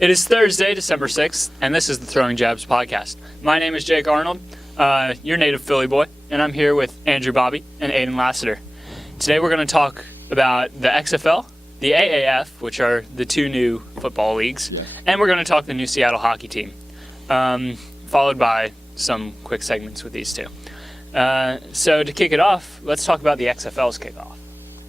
It is Thursday, December 6th, and this is the Throwing Jabs podcast. My name is Jake Arnold, your native Philly boy, and I'm here with Andrew Bobby and Aidan Lassiter. Today we're going to talk about the XFL, the AAF, which are the two new football leagues, and we're going to talk the new Seattle hockey team, followed by some quick segments with these two. So to kick it off, let's talk about the XFL's kickoff.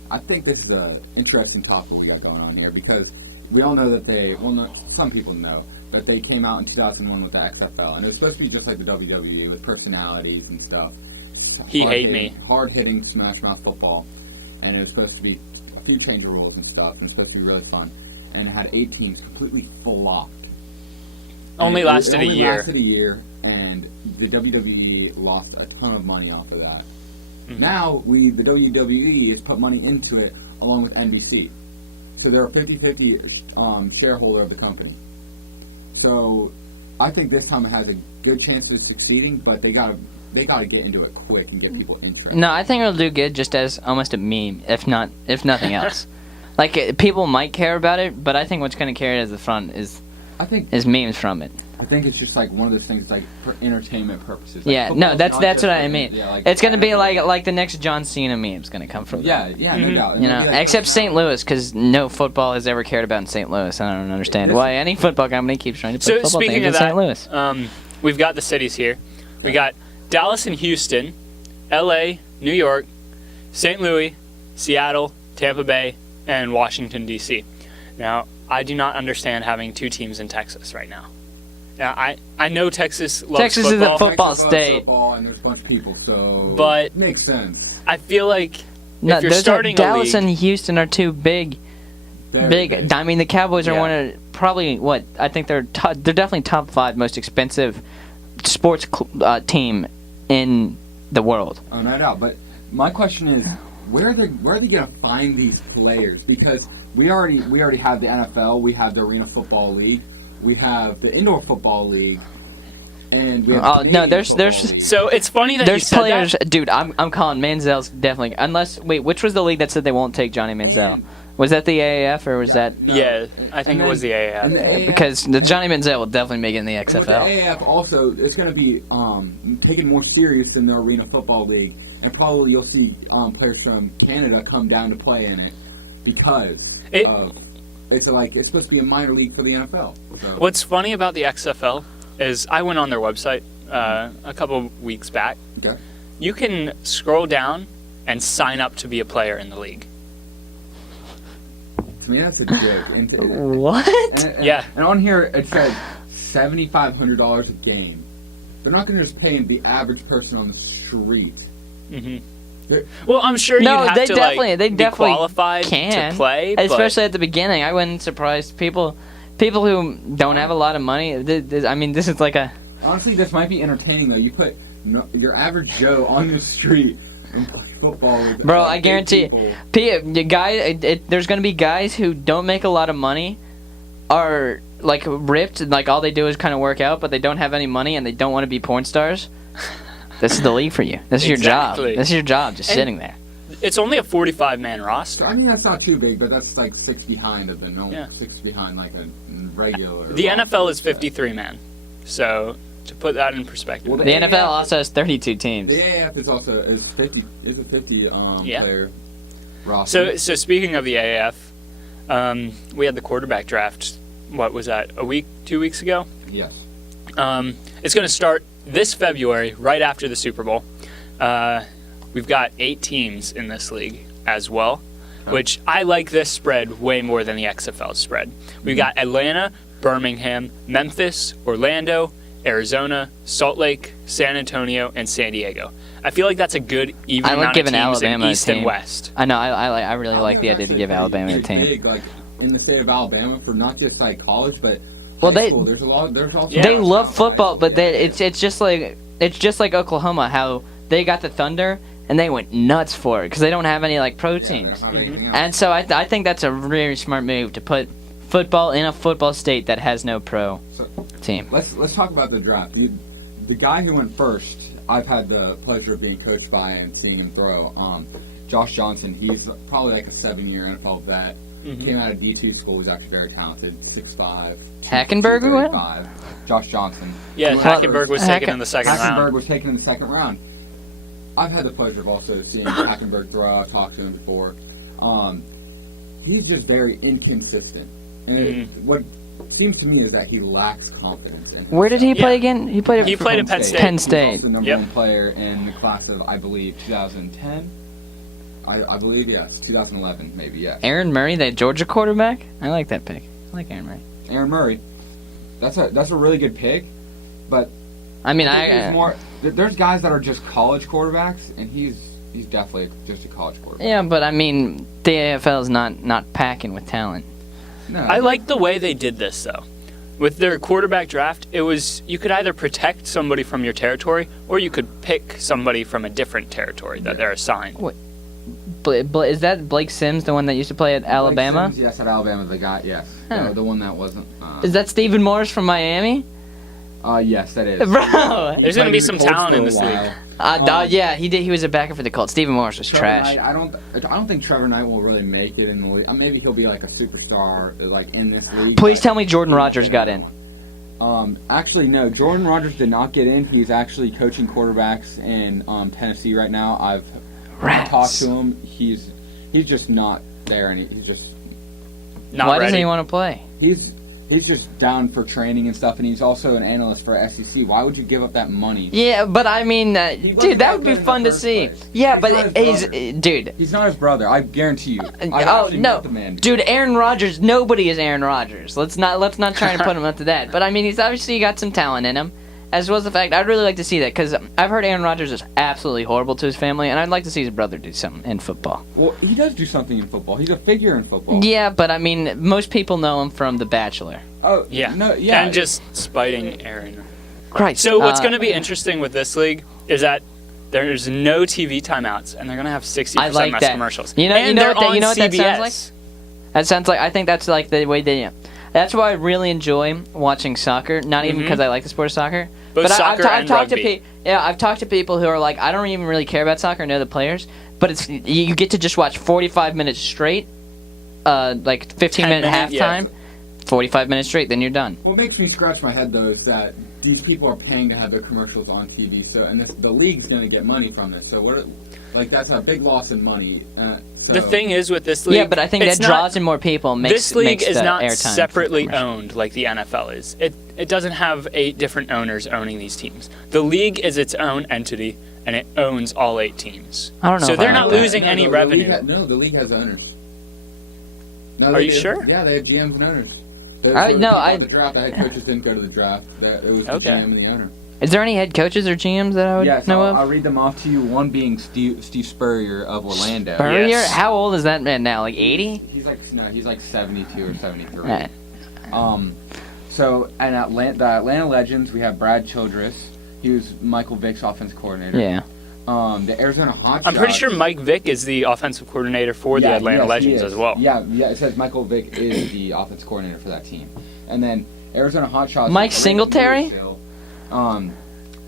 I think this is an interesting topic we got going on here because we all know that some people know that they came out in 2001 with the XFL, and it was supposed to be just like the WWE with personalities and stuff. Hard-hitting, smash-mouth football, and it was supposed to be a few change of rules and stuff, and it was supposed to be really fun. And it had 8 teams completely flopped. Only lasted a year, and the WWE lost a ton of money off of that. Mm-hmm. Now, the WWE has put money into it along with NBC. So they're a 50-50 shareholder of the company. So I think this time it has a good chance of succeeding, but they gotta get into it quick and get people interested. No, I think it'll do good just as almost a meme, if nothing else. Like, people might care about it, but I think what's going to carry it as the front is memes from it. I think it's just like one of those things like for entertainment purposes. Like that's what I mean. Yeah, it's going to be like the next John Cena meme is going to come from that. Yeah, no doubt. You know, except St. Louis, because no football has ever cared about in St. Louis. I don't understand why any football company keeps trying to put football things in St. Louis. We've got the cities here. We got Dallas and Houston, L.A., New York, St. Louis, Seattle, Tampa Bay, and Washington, D.C. Now, I do not understand having 2 teams in Texas right now. Now, I know Texas loves Texas football. is a football state. Football and there's a bunch of people, so but it makes sense. I feel like if you're starting Dallas a league, and Houston are two big. I mean, the Cowboys are one of probably I think they're definitely top 5 most expensive sports team in the world. Oh, no doubt. But my question is, where are they going to find these players? Because we already have the NFL, we have the Arena Football League, we have the Indoor Football League, and we have there's so it's funny that there's you said players, that. Dude. I'm calling Manziel's definitely which was the league that said they won't take Johnny Manziel? Was that the AAF or was that? No. Yeah, I think it was the AAF. Because the Johnny Manziel will definitely make it in the XFL. The AAF also is going to be taken more serious than the Arena Football League, and probably you'll see players from Canada come down to play in it because it's supposed to be a minor league for the NFL. So. What's funny about the XFL is I went on their website a couple of weeks back. Okay. You can scroll down and sign up to be a player in the league. To me, that's a dig. What? And on here, it said $7,500 a game. They're not going to just pay the average person on the street. Mm-hmm. Well, I'm sure you'd have to be qualified to play. Especially at the beginning. I wasn't surprised. People who don't have a lot of money, this is like a... Honestly, this might be entertaining, though. You put your average Joe on the street... Football, bro, I guarantee there's going to be guys who don't make a lot of money, are like ripped, and like all they do is kind of work out, but they don't have any money and they don't want to be porn stars. This is the league for you. This is your job. This is your job, just sitting there. It's only a 45-man roster. I mean, that's not too big, but that's like 6 behind of the normal, 6 behind like a regular. The NFL is 53-man, so... To put that in perspective, the NFL also has 32 teams. The AAF is also a 50 player roster. So speaking of the AAF, we had the quarterback draft. What was that? 2 weeks ago? Yes. It's going to start this February, right after the Super Bowl. We've got 8 teams in this league as well, which I like this spread way more than the XFL spread. We've got Atlanta, Birmingham, Memphis, Orlando, Arizona, Salt Lake, San Antonio, and San Diego. I feel like that's a good even amount of teams Alabama in East and West. I know. I really like the idea to give Alabama a team. Big, like in the state of Alabama, for not just like college, but high school. There's a lot. There's also they love football, but it's just like Oklahoma, how they got the Thunder and they went nuts for it because they don't have any like pro teams. And so I think that's a really smart move to put football in a football state that has no pro team. Let's talk about the draft. The guy who went first, I've had the pleasure of being coached by and seeing him throw. Josh Johnson, he's probably like a 7-year NFL vet. Came out of D2 school, was actually very talented, 6'5". Hackenberg went? Josh Johnson. Yeah, Hackenberg was taken in the second round. Hackenberg was taken in the second round. I've had the pleasure of also seeing Hackenberg throw. I've talked to him before. He's just very inconsistent. And what seems to me is that he lacks confidence. Where did he play again? He played at Penn State. Penn State. He's also the number one player in the class of, I believe, 2010. I believe, yes. 2011, maybe, yes. Aaron Murray, that Georgia quarterback? I like that pick. I like Aaron Murray. Aaron Murray. That's a really good pick, but I mean, there's guys that are just college quarterbacks, and he's definitely just a college quarterback. Yeah, but I mean, the AFL is not packing with talent. No. I like the way they did this, though. With their quarterback draft, it was you could either protect somebody from your territory, or you could pick somebody from a different territory that they're assigned. What? Is that Blake Sims, the one that used to play at Alabama? Blake Sims, yes, at Alabama, the guy, yes. Huh. The one that wasn't. Is that Stephen Morris from Miami? Yes, that is. Bro! There's going to be some talent in this league. Yeah, he did. He was a backer for the Colts. Stephen Morris was trash. Knight, I don't think Trevor Knight will really make it in the league. Maybe he'll be like a superstar, like in this league. Please tell me Jordan Rodgers got in. Actually, no. Jordan Rodgers did not get in. He's actually coaching quarterbacks in Tennessee right now. I've talked to him. He's just not there, and he's just not Why ready. doesn't he want to play? He's just down for training and stuff, and he's also an analyst for SEC. Why would you give up that money? Yeah, but I mean, dude, that would be fun to see. Place. Yeah, but dude. He's not his brother. I guarantee you. Oh no, the man. dude, Aaron Rodgers. Nobody is Aaron Rodgers. Let's not try to put him up to that. But I mean, he's obviously got some talent in him. As well as the fact, I'd really like to see that because I've heard Aaron Rodgers is absolutely horrible to his family, and I'd like to see his brother do something in football. Well, he does do something in football. He's a figure in football. Yeah, but I mean, most people know him from The Bachelor. Oh, Yeah. No, yeah. And just spiting Aaron. Christ. So what's going to be interesting with this league is that there's no TV timeouts, and they're going to have 60% I like less that. commercials. You know what that sounds like? CBS. That sounds like, I think that's like the way they. That's why I really enjoy watching soccer. Not even because I like the sport of soccer. Both soccer and rugby. I've talked to people who are like, I don't even really care about soccer, I know the players, but you get to just watch 45 minutes straight, like 15-minute halftime, 45 minutes straight, then you're done. What makes me scratch my head though is that these people are paying to have their commercials on TV, and the league's going to get money from this. So that's a big loss in money. The thing is with this league, yeah, but I think that draws in more people. This league is not airtime separately owned like the NFL is. It doesn't have 8 different owners owning these teams. The league is its own entity, and it owns all 8 teams. I don't know. So they're not losing any revenue. The league has owners. No, Are you sure? Yeah, they have GMs and owners. The draft, the head coaches didn't go to the draft. It was the GM and the owner. Is there any head coaches or GMs that I would know of? I'll read them off to you. One being Steve Spurrier of Orlando. Spurrier? Yes. How old is that man now? Like 80? He's like 72 or 73. Right. So and the Atlanta Legends, we have Brad Childress. He was Michael Vick's offense coordinator. Yeah. The Arizona Hotshotz. I'm pretty sure Mike Vick is the offensive coordinator for the Atlanta Legends as well. Yeah, it says Michael Vick is the offense coordinator for that team. And then Arizona Hotshotz. Mike Singletary?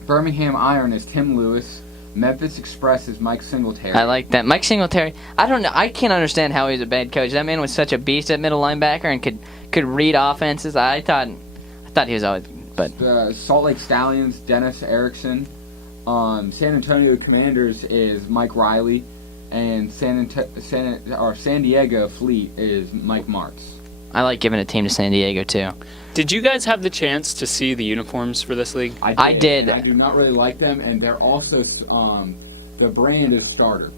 Birmingham Iron is Tim Lewis. Memphis Express is Mike Singletary. I like that. Mike Singletary, I don't know. I can't understand how he's a bad coach. That man was such a beast at middle linebacker and could read offenses. I thought he was always, but Salt Lake Stallions, Dennis Erickson. San Antonio Commanders is Mike Riley, and San Diego Fleet is Mike Martz. I like giving a team to San Diego too. Did you guys have the chance to see the uniforms for this league? I did. I do not really like them, and they're also the brand is Starter.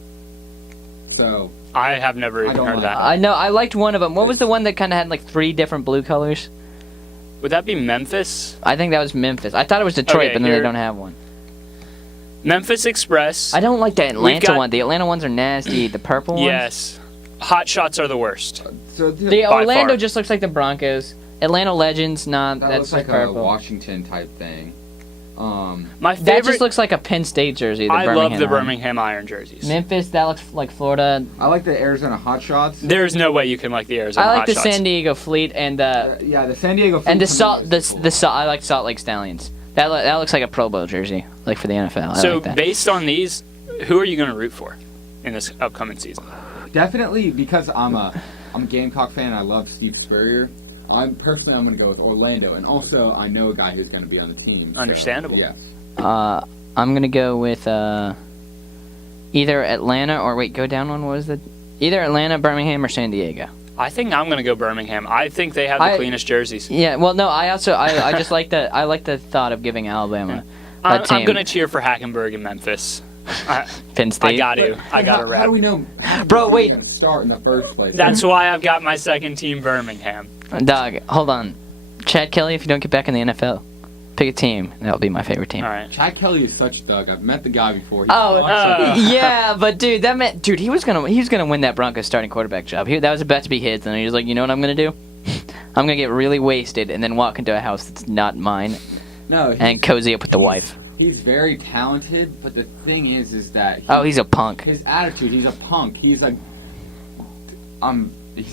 So I have never even heard of that. I know. I liked one of them. What was the one that kind of had like 3 different blue colors? Would that be Memphis? I think that was Memphis. I thought it was Detroit, Okay, but then they don't have one. Memphis Express. I don't like the Atlanta one. The Atlanta ones are nasty. The purple ones. Yes. Hot shots are the worst. So The by Orlando far. just looks like the Broncos. Atlanta Legends, that that's looks like purple. a Washington type thing. My favorite. That just looks like a Penn State jersey. The I love Birmingham the Iron. Birmingham Iron jerseys. Memphis, that looks like Florida. I like the Arizona Hotshots. There's no way you can like the Arizona I like the Hotshots. San Diego Fleet and the The San Diego and the Fleet Salt. I like Salt Lake Stallions. That looks like a Pro Bowl jersey, like for the NFL. I So like that. based on these, who are you going to root for? in this upcoming season? Definitely, because I'm a Gamecock fan and I love Steve Spurrier. I'm going to go with Orlando, and also I know a guy who's going to be on the team. Understandable. Yes. I'm going to go with either Atlanta or go down one. What was it? Either Atlanta, Birmingham, or San Diego. I think I'm going to go Birmingham. I think they have the cleanest jerseys. Yeah, well, no, I just like the thought of giving Alabama I'm going to cheer for Hackenberg and Memphis. Penn State. I got to rep. How do we know? Bro, wait. Going to start in the first place. That's why I've got my second team, Birmingham. Dog, hold on. Chad Kelly, if you don't get back in the NFL, pick a team. That'll be my favorite team. All right. Chad Kelly is such a thug. I've met the guy before. Yeah, but dude, he was gonna win that Broncos starting quarterback job. That was about to be his, and he was like, you know what I'm gonna do? I'm gonna get really wasted and then walk into a house that's not mine. No. And cozy up with the wife. He's very talented, but the thing is that he's a punk. His attitude, he's a punk. He's a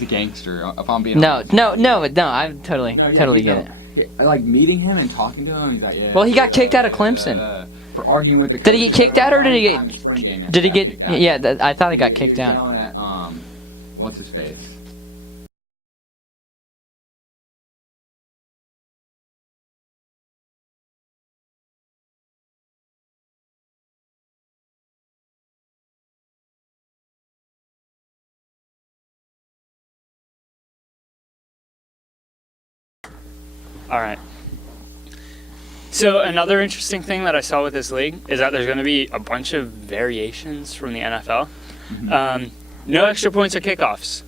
gangster. If I'm being No, honest. I totally get it. I like meeting him and talking to him. He's like, yeah. Well, he got kicked out of Clemson. For arguing with the. Did he get kicked out or did he get? Did he get? kicked out. Yeah, I thought he got kicked He was out. yelling at what's his face? All right. So another interesting thing that I saw with this league is that there's going to be a bunch of variations from the NFL. Mm-hmm. No extra points or kickoffs.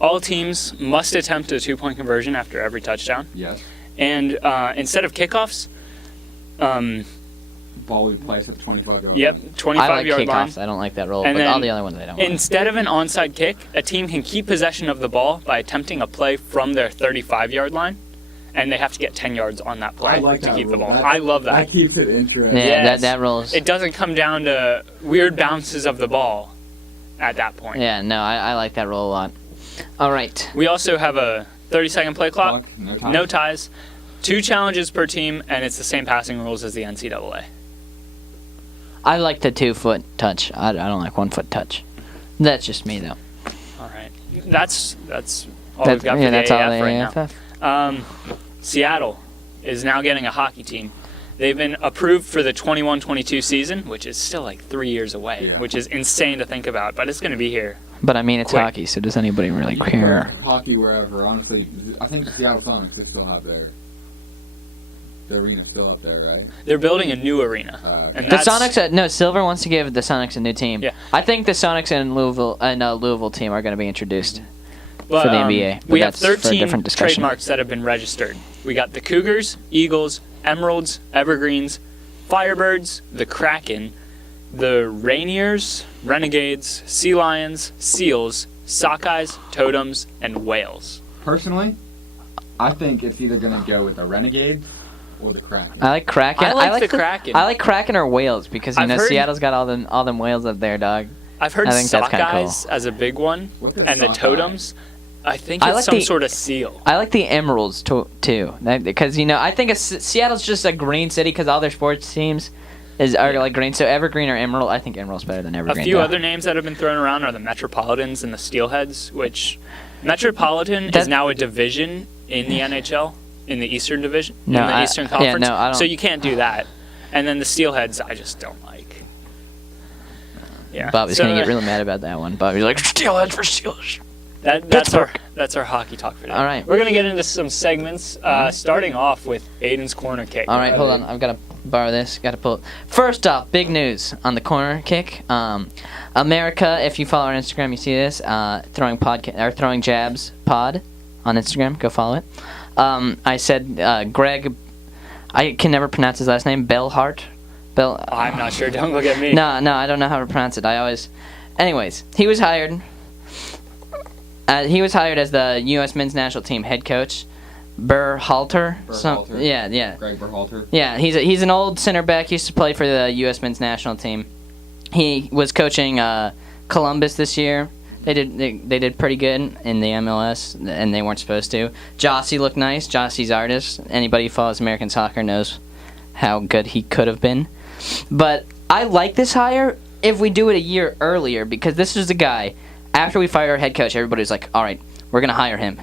All teams must attempt a 2-point conversion after every touchdown. Yes. And instead of kickoffs, ball we place at the 25-yard yep, line. 25-yard line. I don't like that rule, And but then all the other ones I don't like. Instead of an onside kick, a team can keep possession of the ball by attempting a play from their 35-yard line. And they have to get 10 yards on that play to keep the ball. I love that. That keeps it interesting. Yeah, Yes. that rolls. It doesn't come down to weird bounces of the ball at that point. Yeah, no, I like that rule a lot. All right. We also have a 30-second play clock, No ties. 2 challenges per team, and it's the same passing rules as the NCAA. I like the 2-foot touch. I don't like 1-foot touch. That's just me, though. All right. That's all we've got for the that's AAF all the right AAF. now. Seattle is now getting a hockey team. They've been approved for the 21-22 season, which is still like 3 years away, which is insane to think about, but it's going to be here. But I mean, it's quick. hockey, so does anybody really You can care? put hockey wherever. Honestly, I think the Seattle Sonics they still have their arena's still up there, right? They're building a new arena. And The that's, Sonics, Silver wants to give the Sonics a new team. Yeah. I think the Sonics and Louisville team are going to be introduced but, for the NBA. But we have that's for a 13 different discussion. trademarks that have been registered. We got the Cougars, Eagles, Emeralds, Evergreens, Firebirds, the Kraken, the Rainiers, Renegades, Sea Lions, Seals, Sockeyes, Totems, and Whales. Personally, I think it's either going to go with the Renegades or the Kraken. I like Kraken. I like the Kraken. I like Kraken or Whales because I've heard- Seattle's got all them whales up there, dog. I've heard I think that's kinda Sockeyes as a big one, What's a and the Sockeye? Totems. I think I it's like some the- sort of seal. I like the Emeralds too, because I think Seattle's just a green city because all their sports teams are like green. So Evergreen or Emerald, I think Emerald's better than A Evergreen. few though. other names that have been thrown around are the Metropolitans and the Steelheads, which Metropolitan is now a division in the NHL, in the Eastern Division, in the Eastern Conference. I don't. So you can't do that. And then the Steelheads, I just don't like. Yeah. Bobby's so gonna get really mad about that one. Bobby's like, Steelheads for Steelers. That's our hockey talk for today. All right. We're gonna get into some segments, starting off with Aidan's corner kick. All right, hold on. I've got to borrow this. Got to pull it. First off, big news on the corner kick. America, if you follow our Instagram, you see this. Throwing jabs pod on Instagram. Go follow it. I said Greg. I can never pronounce his last name. Bellhart. I'm not sure. Don't look at me. No, I don't know how to pronounce it. Anyways, he was hired. He was hired as the U.S. men's national team head coach. Berhalter. Berhalter. Yeah. Greg Berhalter. Yeah, he's an old center back. He used to play for the U.S. men's national team. He was coaching Columbus this year. They did pretty good in the MLS, and they weren't supposed to. Jossie looked nice. Jossie's artist. Anybody who follows American soccer knows how good he could have been. But I like this hire if we do it a year earlier, because this is the guy, after we fired our head coach, everybody was like, all right, we're going to hire him.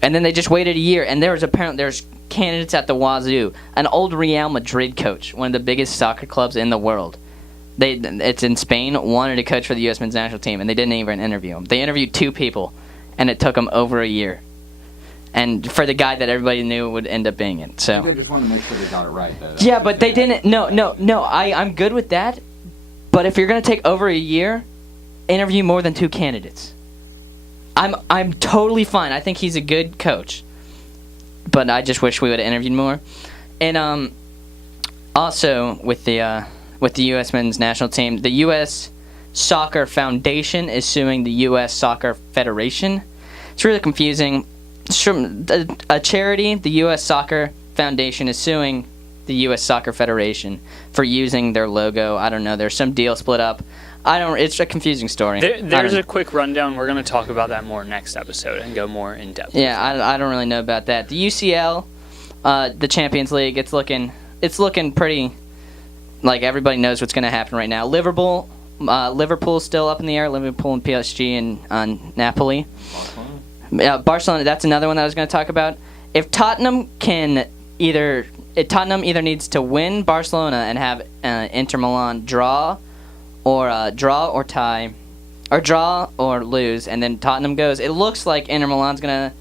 And then they just waited a year, and there's candidates at the wazoo. An old Real Madrid coach, one of the biggest soccer clubs in the world. It's in Spain, wanted to coach for the U.S. men's national team, and they didn't even interview him. They interviewed 2 people, and it took them over a year. And for the guy that everybody knew would end up being it. So They just want to make sure they got it right, though. yeah, but they didn't. No. I'm good with that. But if you're gonna take over a year, interview more than 2 candidates. I'm totally fine. I think he's a good coach. But I just wish we would have interviewed more. And also with the U.S. men's national team, the U.S. Soccer Foundation is suing the U.S. Soccer Federation. It's really confusing. A charity, the U.S. Soccer Foundation, is suing the U.S. Soccer Federation for using their logo. I don't know. There's some deal split up. It's a confusing story. There's a quick rundown. We're going to talk about that more next episode and go more in depth. Yeah, I don't really know about that. The UCL, the Champions League, it's looking pretty like everybody knows what's going to happen right now. Liverpool's still up in the air. Liverpool and PSG and Napoli. Barcelona. That's another one that I was going to talk about. If Tottenham either needs to win Barcelona and have Inter Milan draw or tie, or draw or lose, and then Tottenham goes. It looks like Inter Milan's gonna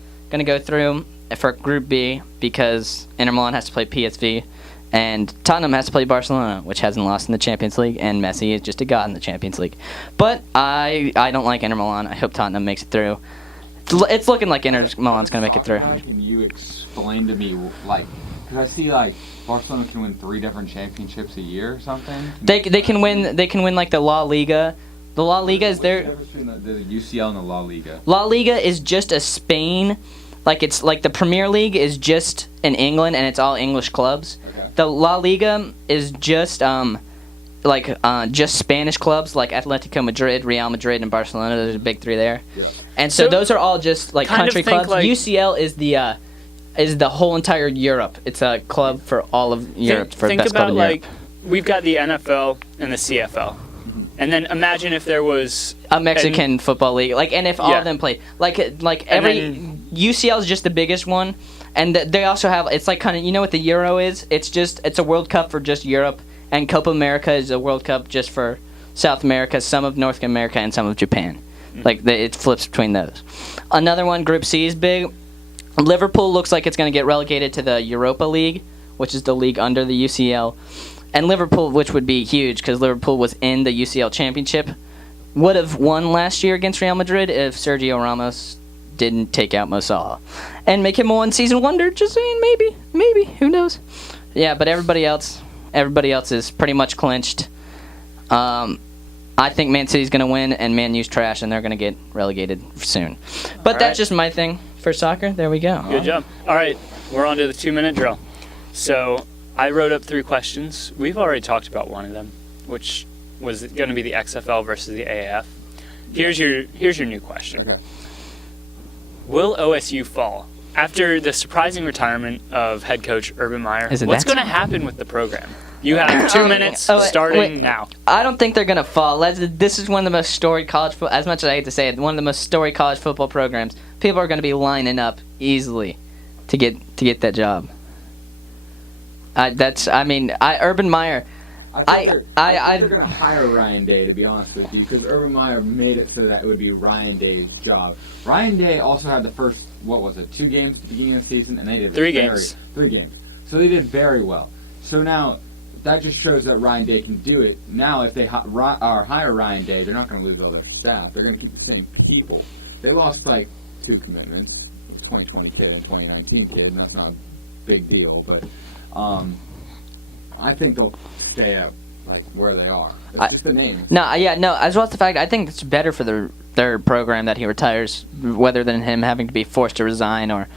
go through for Group B because Inter Milan has to play PSV, and Tottenham has to play Barcelona, which hasn't lost in the Champions League, and Messi is just a god in the Champions League. But I don't like Inter Milan. I hope Tottenham makes it through. It's looking like Inter Milan's gonna make it through. How can you explain to me, like, because I see like Barcelona can win 3 different championships a year or something? They can win like the La Liga. The La Liga is their. What's the difference between the UCL and the La Liga? La Liga is just a Spain, like it's like the Premier League is just in England and it's all English clubs. Okay. The La Liga is just just Spanish clubs like Atletico Madrid, Real Madrid, and Barcelona. There's a big 3 there. Yeah. And so those are all just like kind of country think clubs. like- UCL is the whole entire Europe. It's a club for all of Europe. For Think best club about in Europe. we've got the NFL and the CFL, and then imagine if there was A Mexican football league, and if all Yeah. of them played, every UCL is just the biggest one, and they also have it's like kind of what the Euro is. It's a World Cup for just Europe, and Copa America is a World Cup just for South America, some of North America, and some of Japan. It flips between those. Another one, Group C is big. Liverpool looks like it's going to get relegated to the Europa League, which is the league under the UCL. And Liverpool, which would be huge because Liverpool was in the UCL Championship, would have won last year against Real Madrid if Sergio Ramos didn't take out Mo Salah and make him a one-season wonder. Just saying, maybe, who knows? Yeah, but everybody else is pretty much clinched. I think Man City's going to win, and Man U's trash, and they're going to get relegated soon. But All that's right. just my thing for soccer. There we go. Good job. All right, we're on to the 2-minute drill. So I wrote up 3 questions. We've already talked about one of them, which was going to be the XFL versus the AAF. Here's your new question. Okay. Will OSU fall? After the surprising retirement of head coach Urban Meyer, Is it what's that going to happen with the program? You have 2 minutes starting now. I don't think they're going to fall. This is one of the most storied as much as I hate to say it, one of the most storied college football programs. People are going to be lining up easily to get that job. Urban Meyer. They're going to hire Ryan Day, to be honest with you, because Urban Meyer made it so that it would be Ryan Day's job. Ryan Day also had the first, 2 games at the beginning of the season, and they did 3 games. 3 games. So they did very well. So now, that just shows that Ryan Day can do it. Now, if they hire Ryan Day, they're not going to lose all their staff. They're going to keep the same people. They lost, 2 commitments, the 2020 kid and 2019 kid, and that's not a big deal, but I think they'll stay at where they are. It's just the name. As well as the fact I think it's better for their program that he retires, rather than him having to be forced to resign or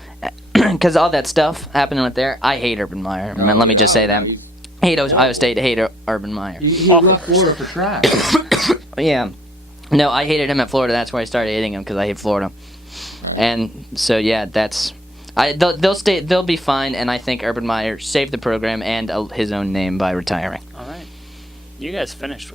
because all that stuff happening with there. I hate Urban Meyer. Let me just say that. Hate Ohio State. Hate Urban Meyer. He left Florida for trash. Yeah. No, I hated him at Florida. That's where I started hating him because I hate Florida. And so yeah, they'll stay. They'll be fine, and I think Urban Meyer saved the program and his own name by retiring. All right. You guys finished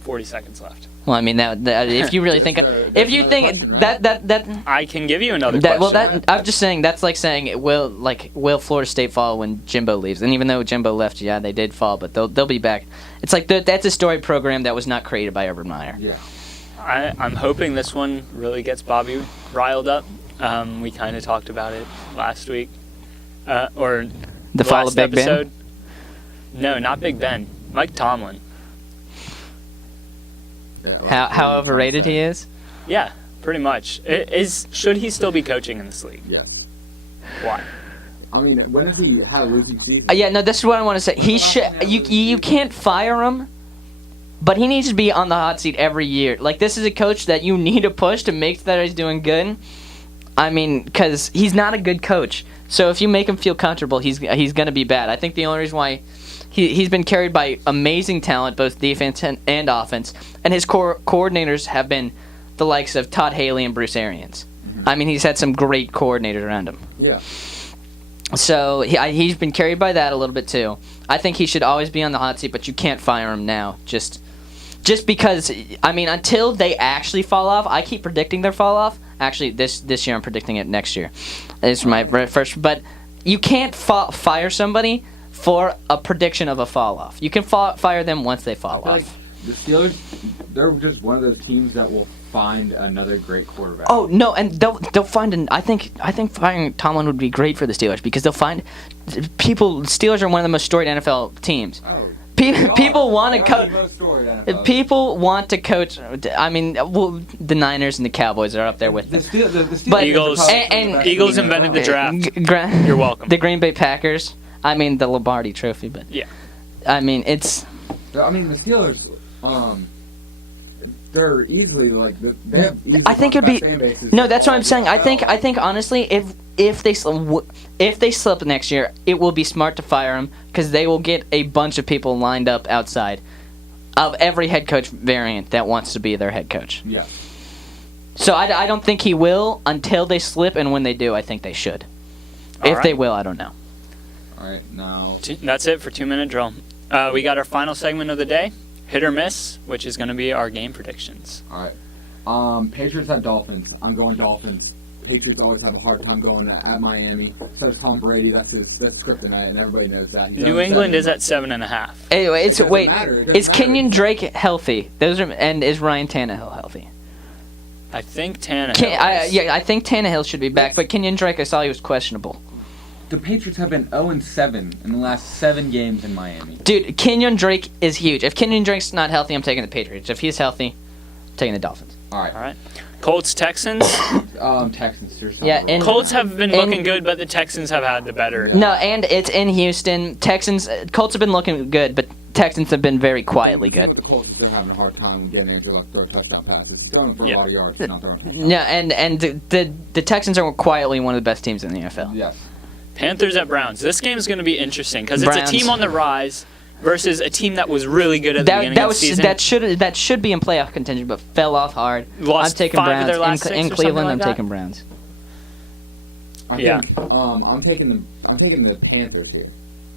40 seconds left. Well, I mean, that if you really think, if you think that I can give you another question. well, I'm just saying that's like saying will Florida State fall when Jimbo leaves? And even though Jimbo left, yeah, they did fall, but they'll be back. It's like that's a story program that was not created by Urban Meyer. Yeah. I'm hoping this one really gets Bobby riled up. We kind of talked about it last week, or The fall of last Big Ben? episode. No, not Big Ben. Mike Tomlin. How overrated he is? Yeah, pretty much. Should he still be coaching in this league? Yeah. Why? I mean, when has he had a losing season? Yeah, no, this is what I want to say. He should. You can't fire him, but he needs to be on the hot seat every year. Like, this is a coach that you need to push to make that he's doing good. I mean, because he's not a good coach. So if you make him feel comfortable, he's going to be bad. I think the only reason why he's been carried by amazing talent, both defense and offense, and his coordinators have been the likes of Todd Haley and Bruce Arians. Mm-hmm. I mean, he's had some great coordinators around him. Yeah. So he's been carried by that a little bit too. I think he should always be on the hot seat, but you can't fire him now. Just because, I mean, until they actually fall off, I keep predicting their fall off. Actually, this year I'm predicting it next year. It's my first, but you can't fire somebody for a prediction of a fall off. You can fire them once they fall off. Like the Steelers, they're just one of those teams that will find another great quarterback. Oh no, and they'll find I think firing Tomlin would be great for the Steelers because they'll find people. Steelers are one of the most storied NFL teams. Oh. People want to coach. People want to coach. I mean, well, the Niners and the Cowboys are up there with them. But Eagles and Eagles invented the draft. You're welcome. The Green Bay Packers. I mean, the Lombardi Trophy, but yeah. I mean, it's. I mean, the Steelers. They're easily they have. I think it'd be. No, that's what I'm saying. I think honestly, if they slip next year, it will be smart to fire them because they will get a bunch of people lined up outside of every head coach variant that wants to be their head coach. Yeah. So I don't think he will until they slip, and when they do, I think they should. If they will, I don't know. All right, now. That's it for 2-minute drill. We got our final segment of the day. Hit or miss, which is going to be our game predictions. All right. Patriots at Dolphins. I'm going Dolphins. Patriots always have a hard time going at Miami. So does Tom Brady. That's scripted, and everybody knows that. New England is at 7.5. Anyway, is Kenyon Drake healthy? And is Ryan Tannehill healthy? I think Tannehill. I think Tannehill should be back, but Kenyon Drake, I saw he was questionable. The Patriots have been 0-7 in the last 7 games in Miami. Dude, Kenyon Drake is huge. If Kenyon Drake's not healthy, I'm taking the Patriots. If he's healthy, I'm taking the Dolphins. All right. Colts, Texans. Texans. Yeah, Colts have been looking good, but the Texans have had the better. No, and it's in Houston. Colts have been looking good, but Texans have been very quietly good. The Colts have been having a hard time getting into throw touchdown passes. Throwing for a lot of yards, not throwing. Yeah, and the Texans are quietly one of the best teams in the NFL. Yes. Panthers at Browns. This game is going to be interesting because it's a team on the rise versus a team that was really good at the beginning of the season. That should be in playoff contention, but fell off hard. Lost I'm taking 5 Browns of their last 6 in or Cleveland. like I'm that. taking Browns. I'm taking the Panthers here.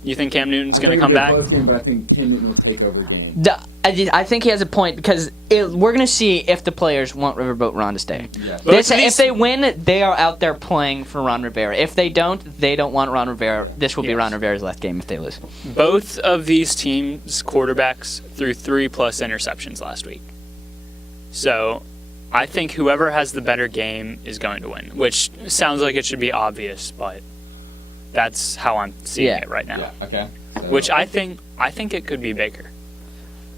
You think Cam Newton's going to come back? Game, but I think Cam Newton will take over the game. I think he has a point because we're going to see if the players want Riverboat Ron to stay. Yes. If they win, they are out there playing for Ron Rivera. If they don't, they don't want Ron Rivera. This will be Ron Rivera's last game if they lose. Both of these teams' quarterbacks threw 3+ interceptions last week. So I think whoever has the better game is going to win, which sounds like it should be obvious, but that's how I'm seeing it right now. Yeah, okay. So, which I think it could be Baker.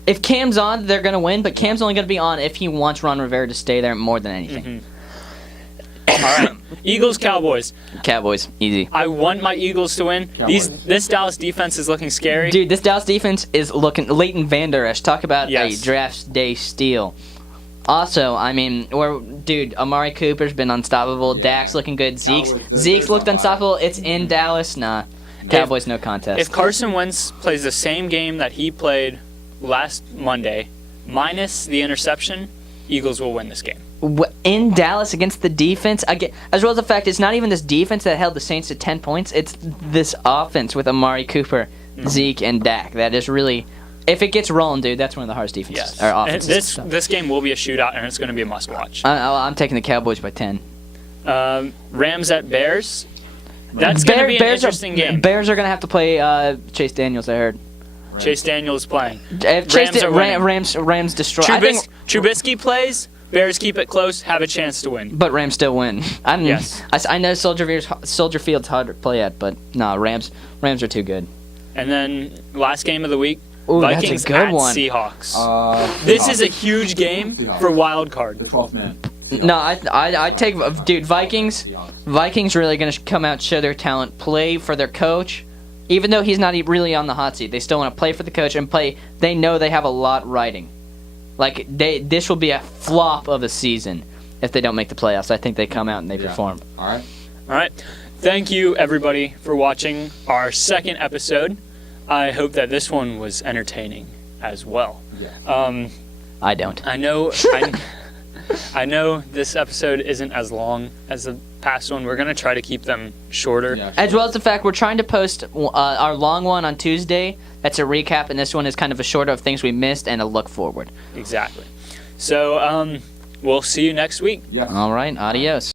If Cam's on, they're going to win, but Cam's only going to be on if he wants Ron Rivera to stay there more than anything. Mm-hmm. All right. Eagles, Cowboys. Cowboys, easy. I want my Eagles to win. This Dallas defense is looking scary. Dude, this Dallas defense is looking... Leighton Vander Esch, talk about a draft day steal. Also, I mean, Amari Cooper's been unstoppable. Yeah. Dak's looking good. Zeke's looked unstoppable. It's in Dallas. Nah. Cowboys, no contest. If Carson Wentz plays the same game that he played last Monday, minus the interception, Eagles will win this game. In Dallas against the defense, as well as the fact it's not even this defense that held the Saints to 10 points. It's this offense with Amari Cooper, Zeke, and Dak that is really if it gets rolling, dude, that's one of the hardest defenses or And offenses. this game will be a shootout, and it's going to be a must-watch. I'm taking the Cowboys by 10. Rams at Bears. That's going to be an interesting game. Bears are going to have to play Chase Daniels, I heard. Chase Daniels playing. If Rams destroy. I think, Trubisky plays. Bears keep it close, have a chance to win. but Rams still win. Yes. I know Soldier Field's hard to play at, but no, Rams are too good. And then last game of the week, Ooh, Vikings that's a good at one. Seahawks. This is a huge game for wild card. The 12th man. No, I take dude Vikings. Vikings really gonna come out, show their talent, play for their coach, even though he's not really on the hot seat. They still want to play for the coach and play. They know they have a lot riding. Like this will be a flop of a season if they don't make the playoffs. I think they come out and they perform. All right. All right. Thank you, everybody, for watching our second episode. I hope that this one was entertaining as well. Yeah. I don't. I know I know this episode isn't as long as the past one. We're going to try to keep them shorter. Yeah, As well as the fact we're trying to post our long one on Tuesday. That's a recap, and this one is kind of a shorter of things we missed and a look forward. Exactly. So we'll see you next week. Yeah. All right, adios.